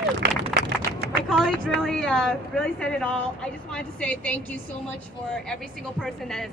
My colleagues really said it all. I just wanted to say thank you so much for every single person that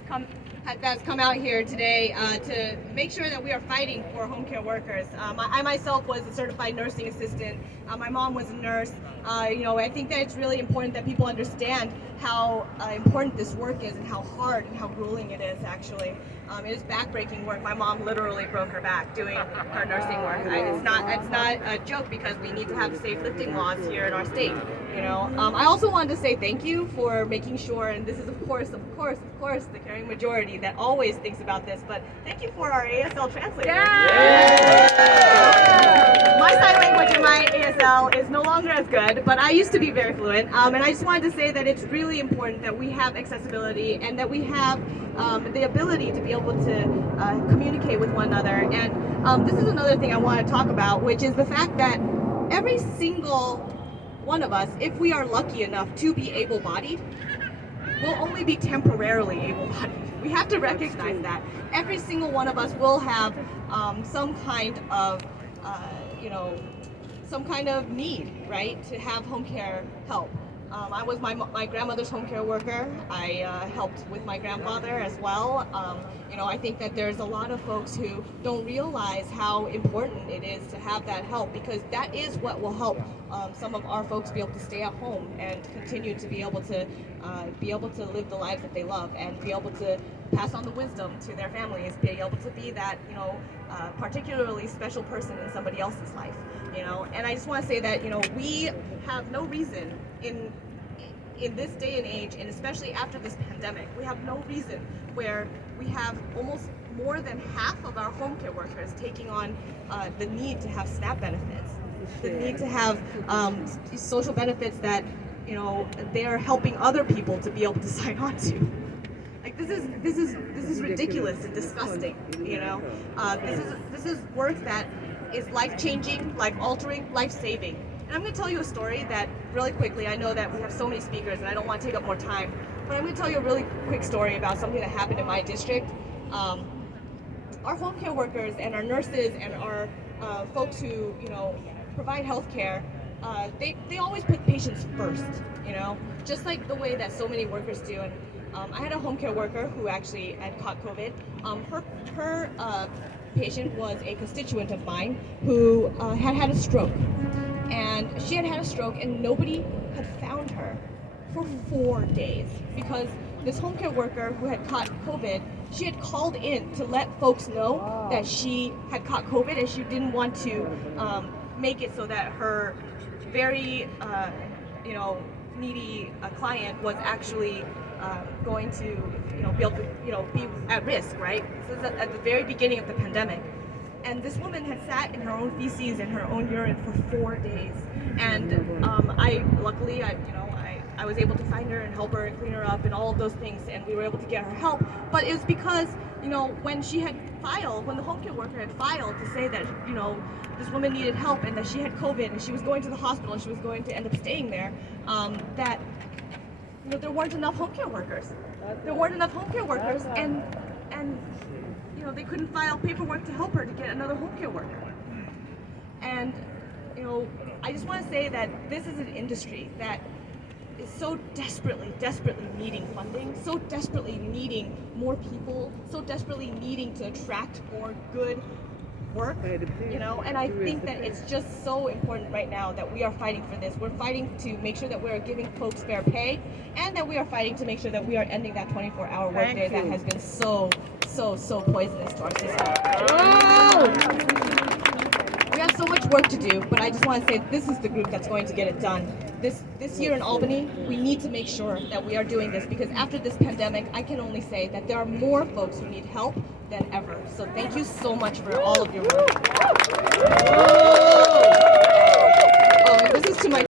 has come out here today to make sure that we are fighting for home care workers. I myself was a certified nursing assistant. My mom was a nurse. I think that it's really important that people understand how important this work is and how hard and how grueling it is actually. It is backbreaking work. My mom literally broke her back doing her nursing work. It's not a joke because we need to have safe lifting laws here in our state. I also wanted to say thank you for making sure, and this is of course, the caring majority that always thinks about this, but thank you for our ASL translator. My sign language in my ASL is no longer as good, but I used to be very fluent, and I just wanted to say that it's really important that we have accessibility and that we have the ability to be able to communicate with one another. And this is another thing I want to talk about, which is the fact that every single one of us, if we are lucky enough to be able-bodied, will only be temporarily able-bodied. We have to recognize that. Every single one of us will have some kind of need, right, to have home care help. I was my grandmother's home care worker. I helped with my grandfather as well. I think that there's a lot of folks who don't realize how important it is to have that help, because that is what will help some of our folks be able to stay at home and continue to be able to live the lives that they love and be able to pass on the wisdom to their families, be able to be that particularly special person in somebody else's life. And I just want to say that we have no reason in this day and age, and especially after this pandemic, we have no reason where we have almost more than half of our home care workers taking on the need to have SNAP benefits, the need to have social benefits that they're helping other people to be able to sign on to. Like this is ridiculous and disgusting. This is work that is life-changing, life-altering, life-saving. And I'm going to tell you a story that really quickly. I know that we have so many speakers and I don't want to take up more time, but I'm going to tell you a really quick story about something that happened in my district. Our home care workers and our nurses and our folks who provide health care, they always put patients first, just like the way that so many workers do. And I had a home care worker who actually had caught COVID. Her patient was a constituent of mine who had a stroke. And she had a stroke and nobody had found her for 4 days because this home care worker who had caught COVID, she had called in to let folks know that she had caught COVID and she didn't want to make it so that her very needy client was actually going to be able to be at risk, right? This is at the very beginning of the pandemic. And this woman had sat in her own feces and her own urine for 4 days. And luckily, I was able to find her and help her and clean her up and all of those things, and we were able to get her help. But it was because, when the home care worker had filed to say that, this woman needed help and that she had COVID and she was going to the hospital and she was going to end up staying there, that there weren't enough home care workers. There weren't enough home care workers, and they couldn't file paperwork to help her to get another home care worker. And I just want to say that this is an industry that is so desperately needing funding, so desperately needing more people, so desperately needing to attract more good work, and I think that it's just so important right now that we are fighting for this. We're fighting to make sure that we are giving folks fair pay, and that we are fighting to make sure that we are ending that 24-hour workday that has been so poisonous to our system. We have so much work to do, but I just want to say this is the group that's going to get it done. This year in Albany, we need to make sure that we are doing this, because after this pandemic, I can only say that there are more folks who need help than ever. So thank you so much for all of your work. This is to my